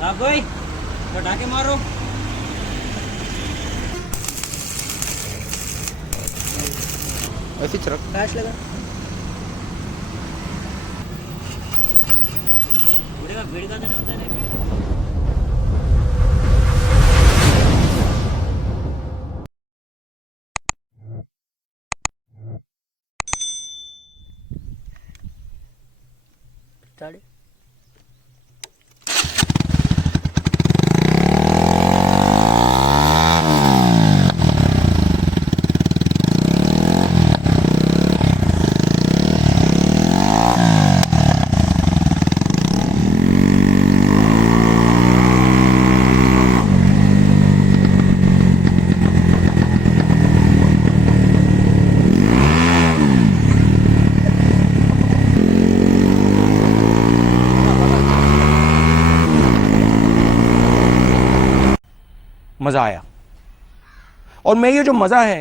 हाँ भाई पटाखे मारो। ऐसे चरक फ्लैश लगा। भीड़ का तो नहीं होता है ना। स्टार्ट। मज़ा आया। और मैं ये जो मज़ा है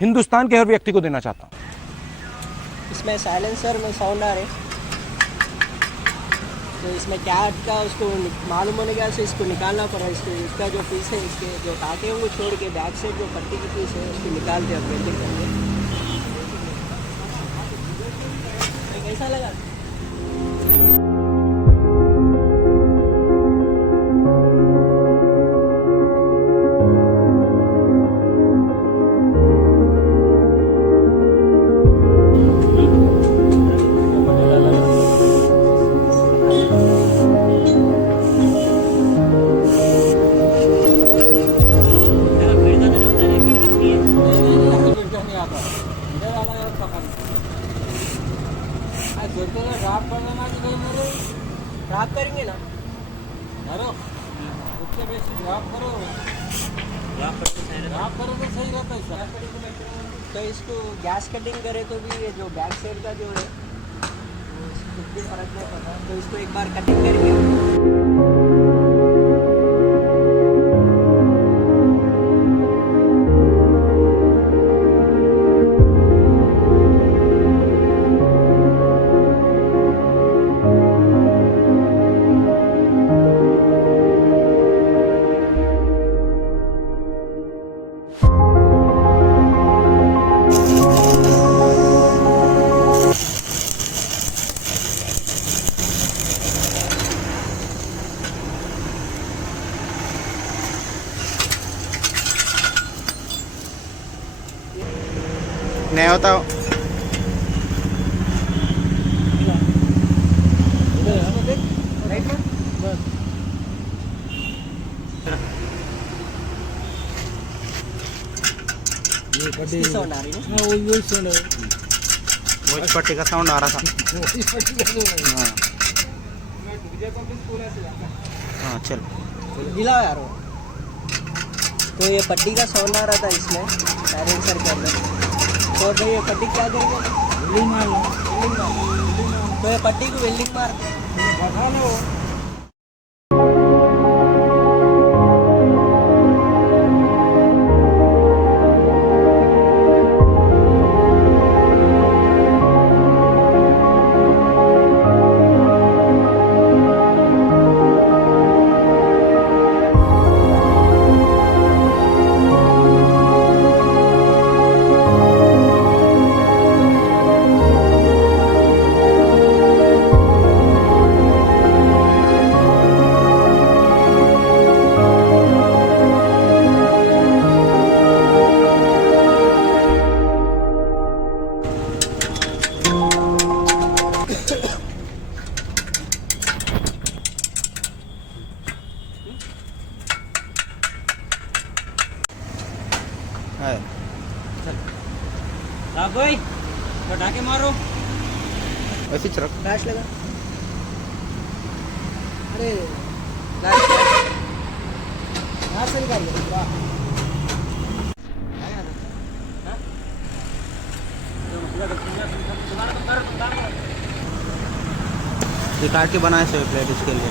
हिंदुस्तान के हर व्यक्ति को देना चाहता हूँ। इसमें साइलेंसर में साउंड आ रहे, तो इसमें क्या अटका उसको मालूम होने के बाद से इसको निकालना पड़ा। इसका जो पीस है, इसके जो टाके हैं वो छोड़ के बैक साइड जो पट्टी की पीस है उसको निकाल के अब वेल्डिंग करेंगे। कैसा लगा? ड्रॉप करेंगे ना उससे बेसी ड्रॉप करो तो सही रहता है सर। तो इसको गैस कटिंग करे तो भी ये जो बैक साइड का जो है वो कुछ भी फर्क नहीं पड़ता, तो इसको एक बार कटिंग करेंगे। नहीं होता। साउंड आ रही है। वो इस पट्टी का साउंड आ रहा था। हाँ चल गिला यार वो। तो ये पट्टी का साउंड आ रहा था इसमें साइलेंसर के अंदर। तो भाई ये पट्टी क्या करेंगे? वेल्डिंग मार। तो ये पट्टी को वेल्डिंग मार है। हाँ भाई पटाखे मारो। ऐसे चरक फ्लैश लगा। अरे फ्लैश यहाँ से निकालिए पूरा। ये काट के बनाए से प्लेट इसके लिए।